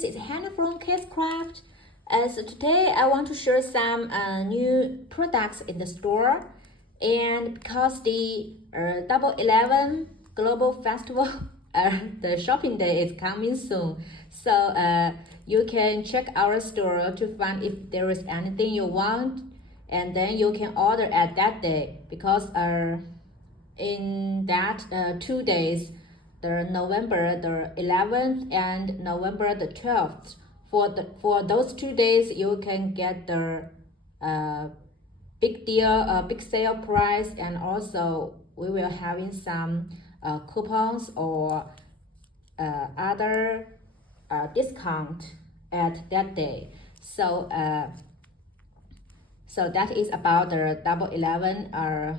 this is Hannah from KSCRAFT. So today I want to share some new products in the store, and because the Double 11 Global Festival, the shopping day is coming soon, so you can check our store to find if there is anything you want, and then you can order at that day, because in that 2 days, the November the 11th and November the 12th, for those 2 days you can get the big deal, big sale price, and also we will having some coupons or other discount at that day. So so that is about the Double 11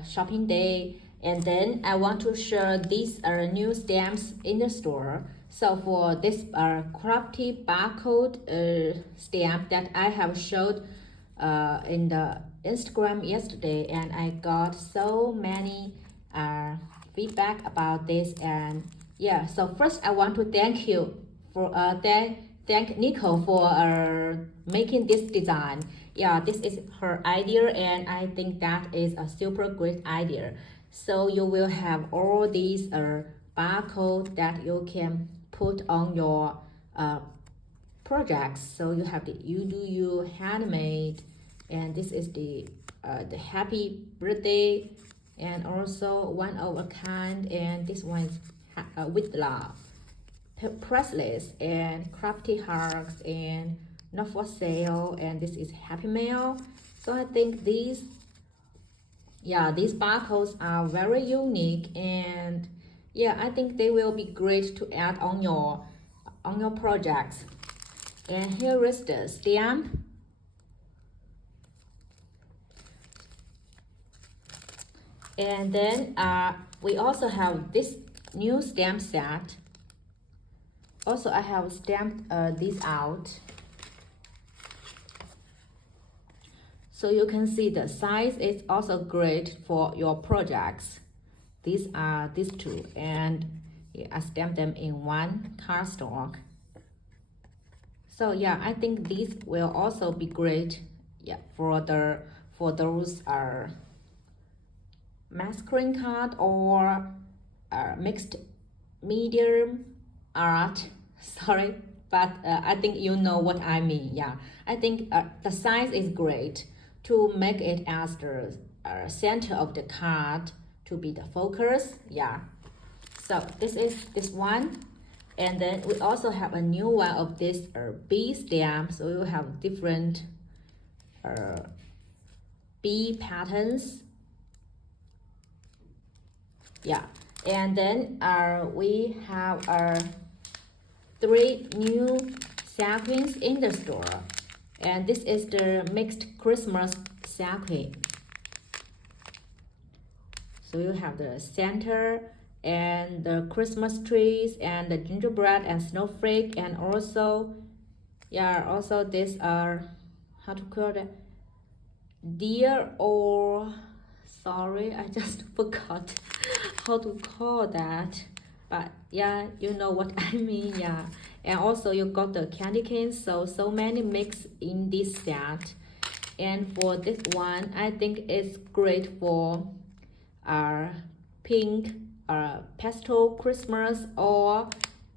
shopping day. And then I want to share these new stamps in the store. So for this Crafty barcode stamp that I have showed in the Instagram yesterday, and I got so many feedback about this. And yeah, so first I want to thank you for thank Nico for making this design. Yeah, this is her idea, and I think that is a super great idea. So you will have all these barcode that you can put on your projects. So you have the you do you handmade, and this is the happy birthday, and also one of a kind, and this one is with love, priceless, and crafty hearts, and not for sale, and this is happy mail. So I think these barcodes are very unique, and yeah, I think they will be great to add on your projects. And here is the stamp. And then we also have this new stamp set. Also, I have stamped this out, so you can see the size is also great for your projects. These are these two, and yeah, I stamped them in one cardstock. So yeah, I think these will also be great, yeah, for those masquerade card or mixed medium art. Sorry, but I think you know what I mean. Yeah, I think the size is great to make it as the center of the card, to be the focus. Yeah, so this is this one. And then we also have a new one of this bee stamp. So you have different bee patterns. Yeah, and then we have 3 new sequins in the store, and this is the mixed Christmas sequin. So you have the center and the Christmas trees and the gingerbread and snowflake, and also also this how to call it, deer, or sorry, I just forgot how to call that, but yeah, you know what I mean. Yeah, and also you got the candy canes, so many mix in this set. And for this one, I think it's great for pink pastel Christmas or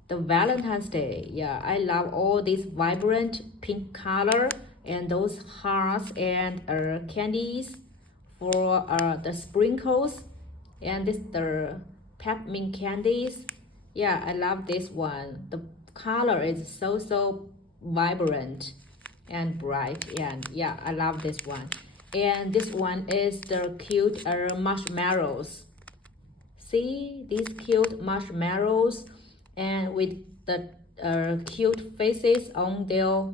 the Valentine's Day. Yeah, I love all these vibrant pink color and those hearts and candies for the sprinkles, and this the peppermint candies. Yeah, I love this one. The color is so vibrant and bright, and yeah, I love this one. And this one is the cute marshmallows. See these cute marshmallows, and with the cute faces on their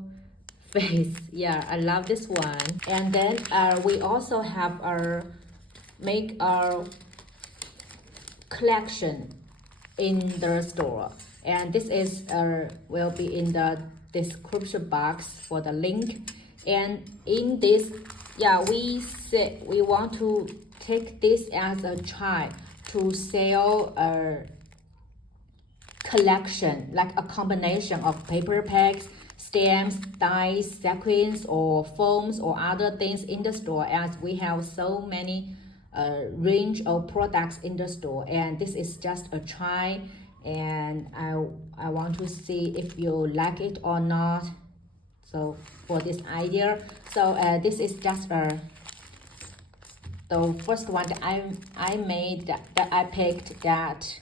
face. Yeah, I love this one. And then we also have make our collection in the store, and this is will be in the description box for the link. And in this, yeah, we said we want to take this as a try to sell collection, like a combination of paper packs, stamps, dies, sequins, or foams, or other things in the store, as we have so many range of products in the store. And this is just a try, and I want to see if you like it or not. So for this idea, so this is just the first one that I made, that I picked, that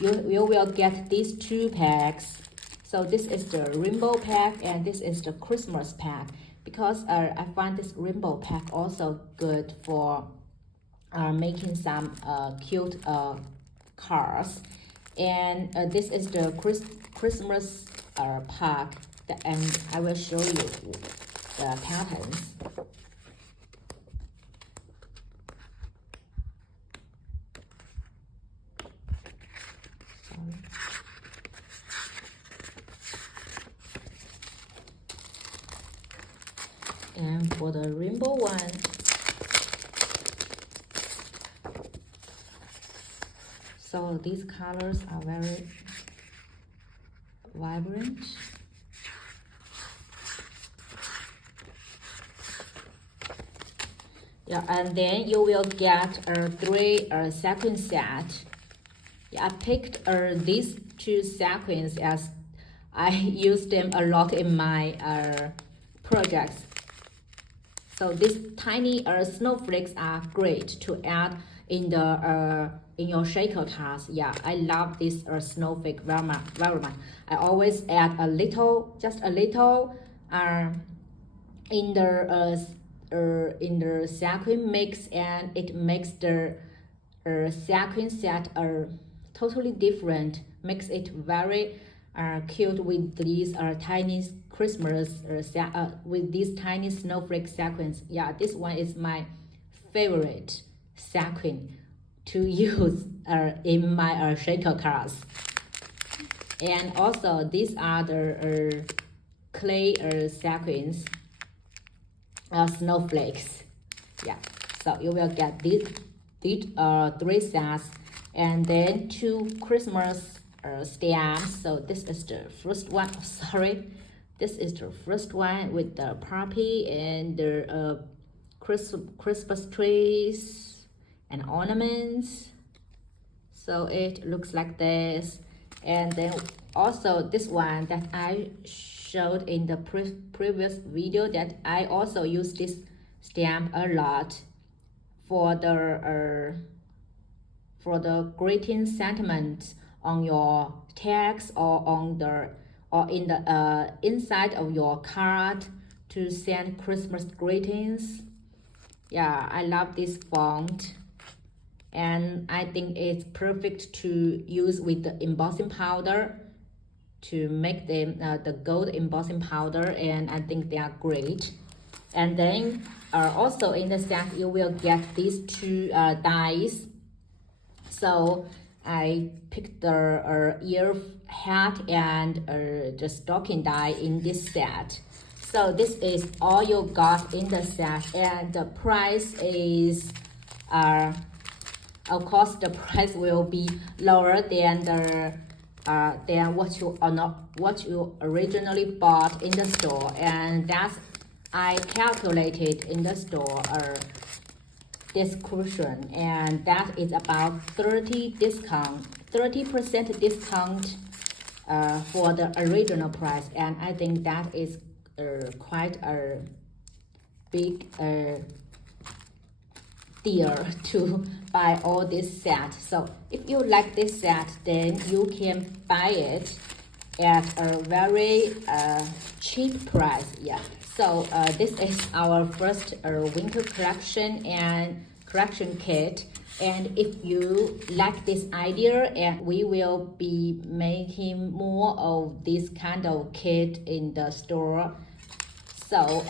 you will get these two packs. So this is the rainbow pack, and this is the Christmas pack, because I find this rainbow pack also good for making some cute cards. And this is the Christmas pack, and I will show you the patterns. And for the rainbow one, so these colors are very vibrant. Yeah, and then you will get a 3 sequin set. Yeah, I picked these 2 sequins as I use them a lot in my projects. So these tiny snowflakes are great to add in the in your shaker cards. Yeah, I love this snowflake very much. I always add a little, just a little, in the sequin mix, and it makes the sequin set totally different. Makes it very cute with these tiny Christmas with these tiny snowflake sequins. Yeah, this one is my favorite sequin to use in my shaker cards. And also these are the clay sequins, snowflakes. Yeah, so you will get these 3 sets, and then 2 Christmas stamps. So this is the first one. Sorry, this is the first one with the puppy and the Christmas trees and ornaments. So it looks like this. And then also this one that I showed in the previous video, that I also use this stamp a lot for the greeting sentiment on your text, or on the in the inside of your card to send Christmas greetings. Yeah, I love this font, and I think it's perfect to use with the embossing powder, to make them the gold embossing powder, and I think they are great. And then also in the set you will get these 2 dies. So I picked the ear, hat, and the stocking die in this set. So this is all you got in the set, and the price is of course the price will be lower than the than what you originally bought in the store, and that's I calculated in the store description, and that is about 30% discount for the original price, and I think that is quite a big deal to buy all this set. So if you like this set, then you can buy it at a very cheap price. Yeah, so this is our first winter collection and collection kit. And if you like this idea, and we will be making more of this kind of kit in the store. So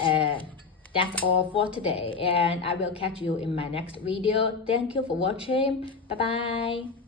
that's all for today, and I will catch you in my next video. Thank you for watching. Bye bye.